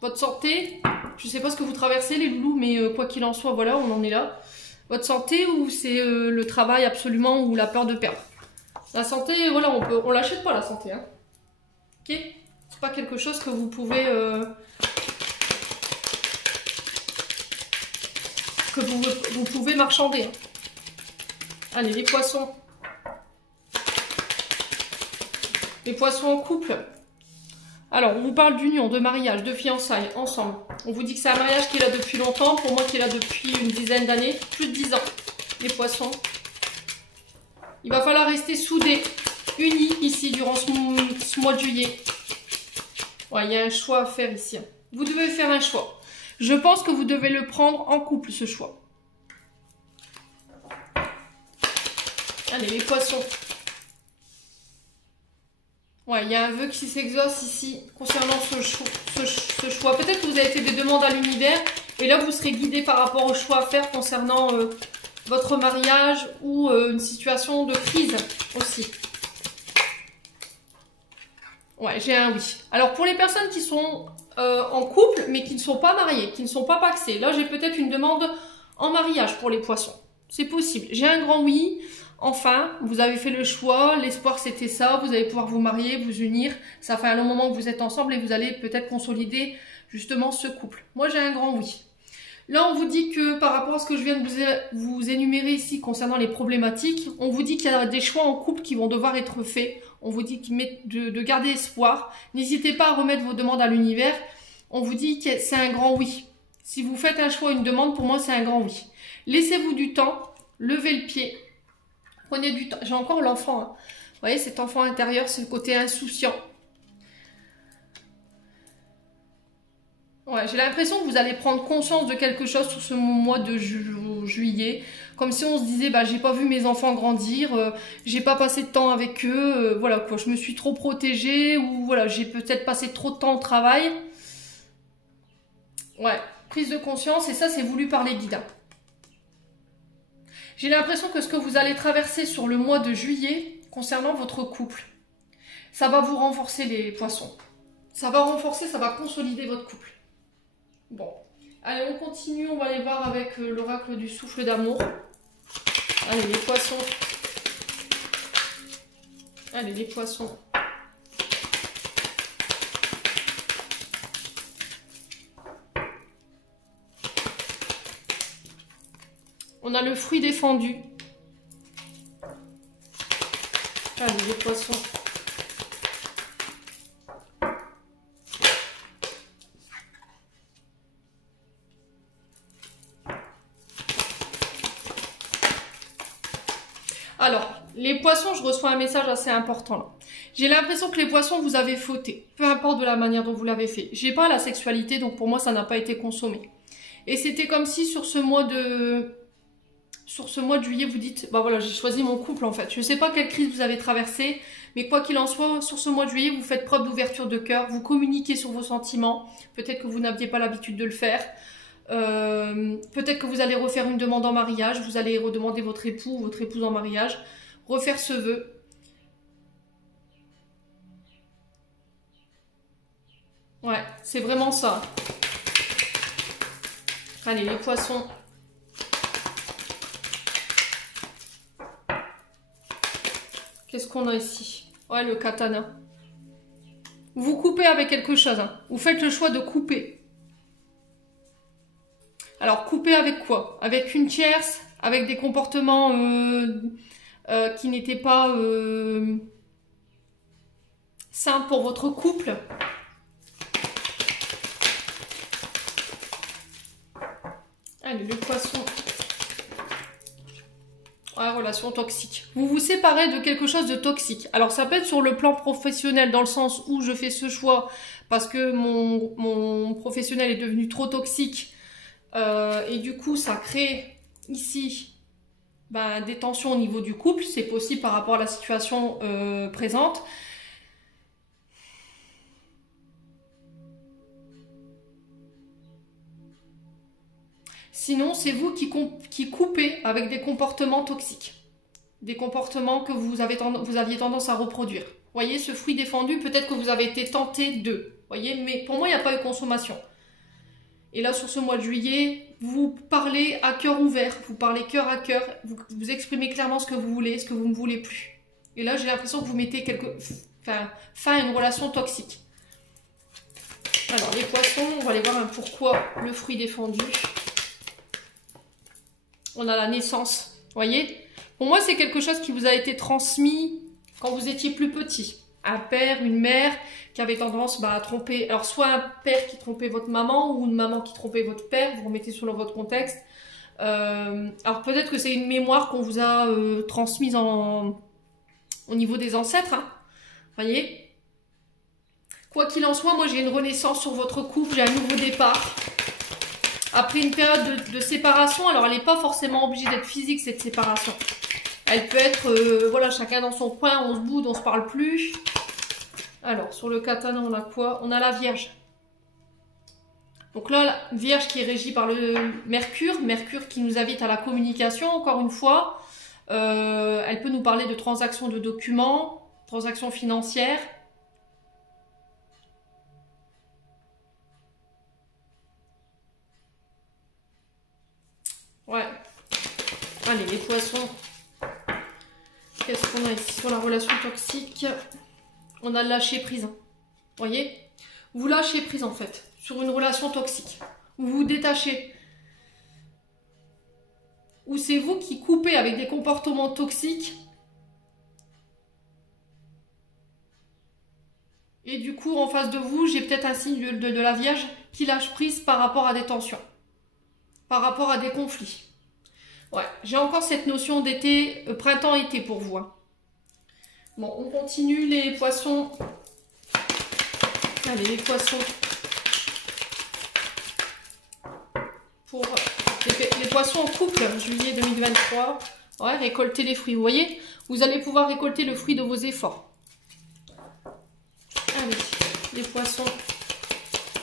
Votre santé? Je sais pas ce que vous traversez les loulous, mais quoi qu'il en soit, voilà, on en est là. Votre santé ou c'est le travail absolument ou la peur de perdre? La santé, voilà, on l'achète pas la santé. Hein. Ok? C'est pas quelque chose que vous pouvez... que vous pouvez marchander. Hein. Allez, les poissons. Les poissons en couple. Alors, on vous parle d'union, de mariage, de fiançailles, ensemble. On vous dit que c'est un mariage qui est là depuis longtemps. Pour moi, qui est là depuis une dizaine d'années. Plus de 10 ans. Les poissons. Il va falloir rester soudés, unis ici, durant ce mois de juillet. Ouais, il y a un choix à faire ici. Vous devez faire un choix. Je pense que vous devez le prendre en couple, ce choix. Allez, les poissons. Ouais, il y a un vœu qui s'exauce ici concernant ce choix. Peut-être que vous avez fait des demandes à l'univers et là, vous serez guidé par rapport au choix à faire concernant votre mariage ou une situation de crise aussi. Ouais, j'ai un oui. Alors, pour les personnes qui sont en couple mais qui ne sont pas mariées, qui ne sont pas paxées, là, j'ai peut-être une demande en mariage pour les poissons. C'est possible. J'ai un grand oui. Enfin, vous avez fait le choix, l'espoir c'était ça, vous allez pouvoir vous marier, vous unir. Ça fait un long moment que vous êtes ensemble et vous allez peut-être consolider justement ce couple. Moi j'ai un grand oui. Là on vous dit que par rapport à ce que je viens de vous énumérer ici concernant les problématiques, on vous dit qu'il y a des choix en couple qui vont devoir être faits. On vous dit de garder espoir. N'hésitez pas à remettre vos demandes à l'univers. On vous dit que c'est un grand oui. Si vous faites un choix, une demande, pour moi c'est un grand oui. Laissez-vous du temps, levez le pied. Prenez du temps. J'ai encore l'enfant. Hein. Vous voyez, cet enfant intérieur, c'est le côté insouciant. Ouais, j'ai l'impression que vous allez prendre conscience de quelque chose sur ce mois de juillet. Comme si on se disait, bah, j'ai pas vu mes enfants grandir, j'ai pas passé de temps avec eux, voilà quoi, je me suis trop protégée, ou voilà, j'ai peut-être passé trop de temps au travail. Ouais, prise de conscience, et ça, c'est voulu par les guides. J'ai l'impression que ce que vous allez traverser sur le mois de juillet, concernant votre couple, ça va vous renforcer les poissons. Ça va renforcer, ça va consolider votre couple. Bon, allez, on continue, on va aller voir avec l'oracle du souffle d'amour. Allez, les poissons. Allez, les poissons. On a le fruit défendu. Allez, les poissons. Alors, les poissons, je reçois un message assez important là. J'ai l'impression que les poissons, vous avez fauté. Peu importe de la manière dont vous l'avez fait. J'ai pas la sexualité, donc pour moi, ça n'a pas été consommé. Et c'était comme si sur ce mois de juillet, vous dites, bah voilà, j'ai choisi mon couple en fait. Je ne sais pas quelle crise vous avez traversée, mais quoi qu'il en soit, sur ce mois de juillet, vous faites preuve d'ouverture de cœur, vous communiquez sur vos sentiments. Peut-être que vous n'aviez pas l'habitude de le faire. Peut-être que vous allez refaire une demande en mariage, vous allez redemander votre époux ou votre épouse en mariage, refaire ce vœu. Ouais, c'est vraiment ça. Allez, les poissons. Qu'est-ce qu'on a ici? Ouais, le katana. Vous coupez avec quelque chose. Hein. Vous faites le choix de couper. Alors, couper avec quoi? Avec une tierce, avec des comportements qui n'étaient pas sains pour votre couple. Allez, le poisson. Ouais, relation toxique. Vous vous séparez de quelque chose de toxique. Alors, ça peut être sur le plan professionnel, dans le sens où je fais ce choix parce que mon professionnel est devenu trop toxique. Et du coup, ça crée ici des tensions au niveau du couple. C'est possible par rapport à la situation présente. Sinon, c'est vous qui coupez avec des comportements toxiques. Des comportements que vous aviez tendance à reproduire. Vous voyez, ce fruit défendu, peut-être que vous avez été tenté de. Vous voyez, mais pour moi, il n'y a pas eu consommation. Et là, sur ce mois de juillet, vous parlez à cœur ouvert, vous parlez cœur à cœur, vous exprimez clairement ce que vous voulez, ce que vous ne voulez plus. Et là, j'ai l'impression que vous mettez fin à une relation toxique. Alors, les poissons, on va aller voir pourquoi le fruit défendu. On a la naissance, vous voyez? Pour moi, c'est quelque chose qui vous a été transmis quand vous étiez plus petit. Un père, une mère qui avait tendance à tromper. Alors, soit un père qui trompait votre maman ou une maman qui trompait votre père. Vous remettez selon votre contexte. Alors, peut-être que c'est une mémoire qu'on vous a transmise au niveau des ancêtres. Hein. Voyez? Quoi qu'il en soit, moi, j'ai une renaissance sur votre couple. J'ai un nouveau départ. Après une période de séparation, alors elle n'est pas forcément obligée d'être physique, cette séparation. Elle peut être, voilà, chacun dans son coin, on se boude, on se parle plus. Alors, sur le katana, on a quoi? On a la Vierge. Donc là, la Vierge qui est régie par le Mercure. Mercure qui nous invite à la communication, encore une fois. Elle peut nous parler de transactions de documents, transactions financières. Ouais. Allez, les poissons. Qu'est-ce qu'on a ici sur la relation toxique? On a le lâcher prise. Vous voyez? Vous lâchez prise en fait sur une relation toxique. Vous vous détachez. Ou c'est vous qui coupez avec des comportements toxiques. Et du coup, en face de vous, j'ai peut-être un signe de la Vierge qui lâche prise par rapport à des tensions. Par rapport à des conflits. Ouais, j'ai encore cette notion d'été, printemps-été pour vous. Hein. Bon, on continue les poissons. Allez, les poissons. Pour les poissons en couple, juillet 2023. Ouais, récolter les fruits. Vous voyez, vous allez pouvoir récolter le fruit de vos efforts. Allez, les poissons.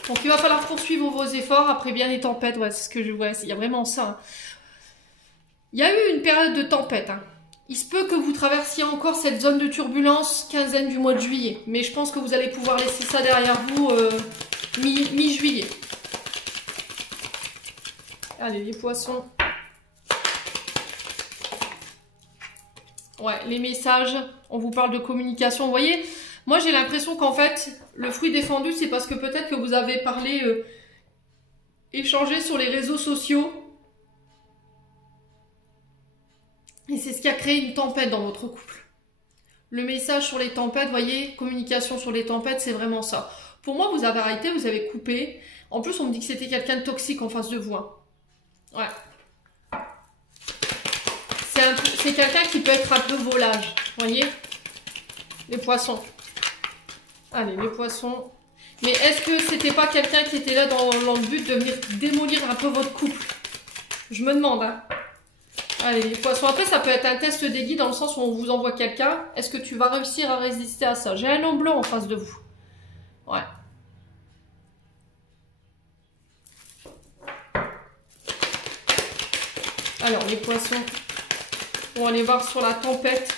Donc, il va falloir poursuivre vos efforts après bien les tempêtes. Ouais, c'est ce que je vois. Il y a vraiment ça. Hein. Il y a eu une période de tempête. Hein. Il se peut que vous traversiez encore cette zone de turbulence quinzaine du mois de juillet. Mais je pense que vous allez pouvoir laisser ça derrière vous mi-juillet. Allez, les poissons. Ouais, les messages. On vous parle de communication. Vous voyez, moi j'ai l'impression qu'en fait, le fruit défendu, c'est parce que peut-être que vous avez parlé, échangé sur les réseaux sociaux. Et c'est ce qui a créé une tempête dans votre couple. Le message sur les tempêtes, vous voyez, communication sur les tempêtes, c'est vraiment ça. Pour moi, vous avez arrêté, vous avez coupé. En plus, on me dit que c'était quelqu'un de toxique en face de vous. Hein. Ouais. C'est quelqu'un qui peut être un peu volage. Vous voyez? Les poissons. Allez, les poissons. Mais est-ce que c'était pas quelqu'un qui était là dans le but de venir démolir un peu votre couple? Je me demande, hein. Allez, les poissons. Après, ça peut être un test des guides dans le sens où on vous envoie quelqu'un. Est-ce que tu vas réussir à résister à ça? J'ai un homme blanc en face de vous. Ouais. Alors, les poissons. On va aller voir sur la tempête.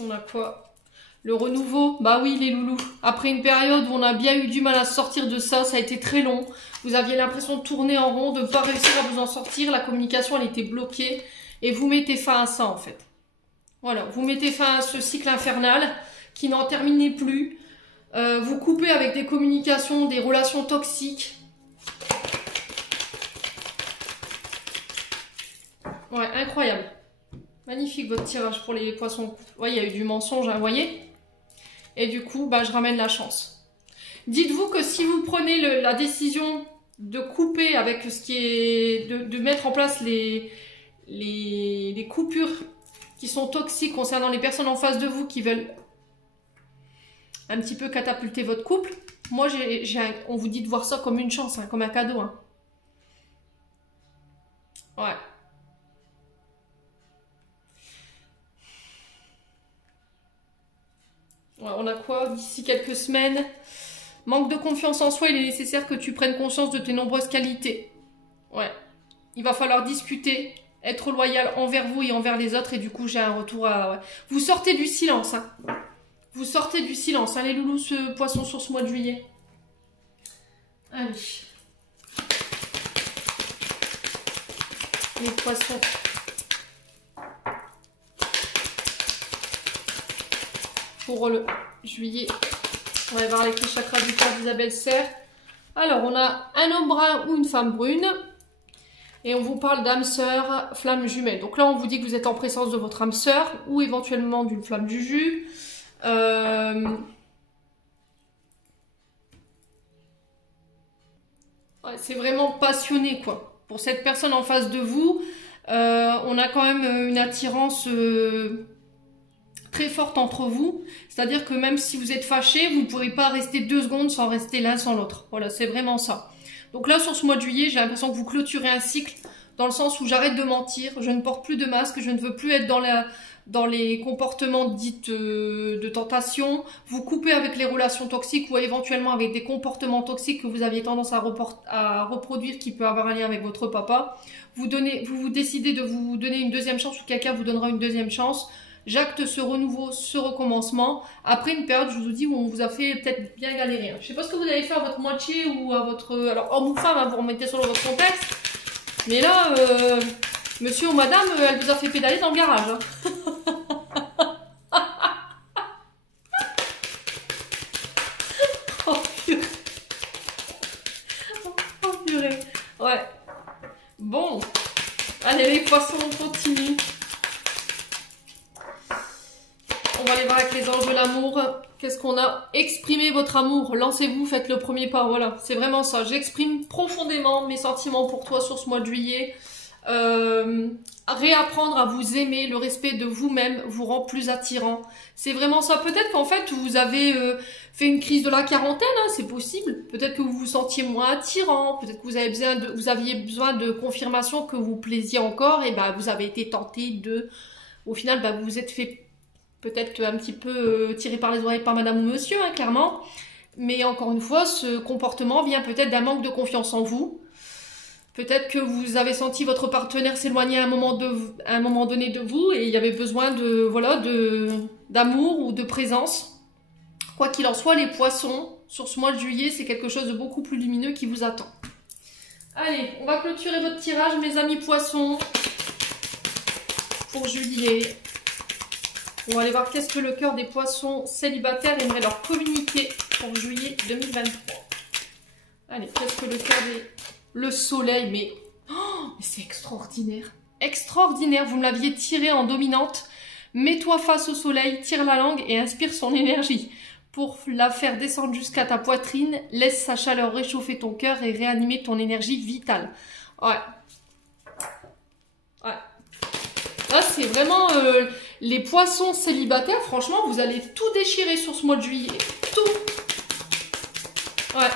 On a quoi? Le renouveau. Bah oui, les loulous. Après une période où on a bien eu du mal à sortir de ça, ça a été très long. Vous aviez l'impression de tourner en rond, de ne pas réussir à vous en sortir. La communication, elle était bloquée. Et vous mettez fin à ça, en fait. Voilà, vous mettez fin à ce cycle infernal qui n'en terminait plus. Vous coupez avec des communications, des relations toxiques. Ouais, incroyable. Magnifique votre tirage pour les poissons. Ouais, il y a eu du mensonge, hein, vous voyez? Et du coup, bah, je ramène la chance. Dites-vous que si vous prenez la décision de couper avec ce qui est... de mettre en place les coupures qui sont toxiques concernant les personnes en face de vous qui veulent un petit peu catapulter votre couple, moi, on vous dit de voir ça comme une chance, hein, comme un cadeau. Hein. Ouais. Ouais, on a quoi d'ici quelques semaines? Manque de confiance en soi, il est nécessaire que tu prennes conscience de tes nombreuses qualités. Ouais. Il va falloir discuter, être loyal envers vous et envers les autres. Et du coup, j'ai un retour à... Ouais. Vous sortez du silence, hein. Vous sortez du silence, hein, les loulous, ce poisson sur ce mois de juillet. Allez. Les poissons. Pour le juillet. On va voir avec les chakras du cœur d'Isabelle Serre. Alors, on a un homme brun ou une femme brune. Et on vous parle d'âme sœur, flamme jumelle. Donc là, on vous dit que vous êtes en présence de votre âme sœur ou éventuellement d'une flamme juju. Ouais, c'est vraiment passionné, quoi. Pour cette personne en face de vous, on a quand même une attirance très forte entre vous. C'est-à-dire que même si vous êtes fâchés, vous ne pourrez pas rester 2 secondes sans rester l'un sans l'autre. Voilà, c'est vraiment ça. Donc là, sur ce mois de juillet, j'ai l'impression que vous clôturez un cycle dans le sens où j'arrête de mentir, je ne porte plus de masque, je ne veux plus être dans les comportements dits de tentation. Vous coupez avec les relations toxiques ou éventuellement avec des comportements toxiques que vous aviez tendance à reproduire qui peut avoir un lien avec votre papa. Vous décidez de vous donner une deuxième chance ou quelqu'un vous donnera une deuxième chance. J'acte ce renouveau, ce recommencement, après une période, je vous dis, où on vous a fait peut-être bien galérer. Je ne sais pas ce que vous allez faire à votre moitié ou à votre... Alors, homme ou femme, hein, vous remettez selon votre contexte. Mais là, monsieur ou madame, elle vous a fait pédaler dans le garage. Hein. Oh, purée. Oh, purée. Ouais. Bon. Allez, les poissons, on continue. On va aller voir avec les anges de l'amour. Qu'est-ce qu'on a? Exprimez votre amour. Lancez-vous, faites le premier pas. Voilà, c'est vraiment ça. J'exprime profondément mes sentiments pour toi sur ce mois de juillet. Réapprendre à vous aimer, le respect de vous-même vous rend plus attirant. C'est vraiment ça. Peut-être qu'en fait, vous avez fait une crise de la quarantaine, hein, c'est possible. Peut-être que vous vous sentiez moins attirant. Peut-être que vous aviez besoin de confirmation que vous plaisiez encore. Et ben, vous avez été tenté de... Au final, ben, vous vous êtes fait... Peut-être un petit peu tiré par les oreilles par madame ou monsieur, hein, clairement. Mais encore une fois, ce comportement vient peut-être d'un manque de confiance en vous. Peut-être que vous avez senti votre partenaire s'éloigner à un moment donné de vous et il y avait besoin de, voilà, d'amour ou de présence. Quoi qu'il en soit, les poissons, sur ce mois de juillet, c'est quelque chose de beaucoup plus lumineux qui vous attend. Allez, on va clôturer votre tirage, mes amis poissons, pour juillet. On va aller voir qu'est-ce que le cœur des poissons célibataires aimerait leur communiquer pour juillet 2023. Allez, qu'est-ce que le cœur des... Le soleil, mais... Oh, mais c'est extraordinaire. Extraordinaire, vous me l'aviez tiré en dominante. Mets-toi face au soleil, tire la langue et inspire son énergie. Pour la faire descendre jusqu'à ta poitrine, laisse sa chaleur réchauffer ton cœur et réanimer ton énergie vitale. Ouais. Ouais. Là, c'est vraiment... les poissons célibataires, franchement, vous allez tout déchirer sur ce mois de juillet. Tout. Ouais.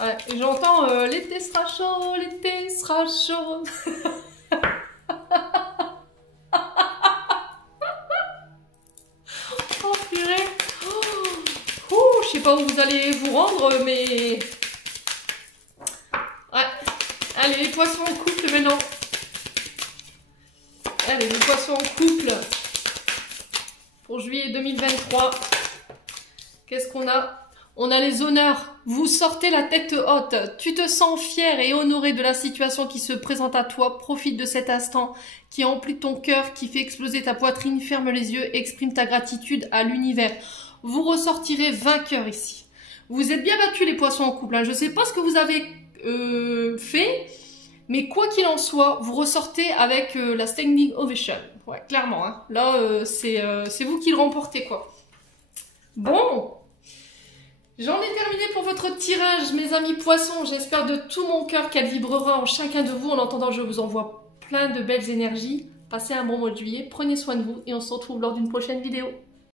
Ouais, et j'entends l'été sera chaud, l'été sera chaud. Oh purée. Oh, je sais pas où vous allez vous rendre, mais... Ouais. Allez, les poissons en couple maintenant. Allez, les poissons en couple pour juillet 2023. Qu'est-ce qu'on a? On a les honneurs. Vous sortez la tête haute. Tu te sens fier et honoré de la situation qui se présente à toi. Profite de cet instant qui emplit ton cœur, qui fait exploser ta poitrine. Ferme les yeux, exprime ta gratitude à l'univers. Vous ressortirez vainqueur ici. Vous êtes bien battus les poissons en couple. Hein. Je ne sais pas ce que vous avez fait, mais quoi qu'il en soit, vous ressortez avec la standing ovation. Ouais, clairement. Hein. Là, c'est vous qui le remportez, quoi. Bon. J'en ai terminé pour votre tirage, mes amis poissons. J'espère de tout mon cœur qu'elle vibrera en chacun de vous. En attendant, je vous envoie plein de belles énergies. Passez un bon mois de juillet, prenez soin de vous et on se retrouve lors d'une prochaine vidéo.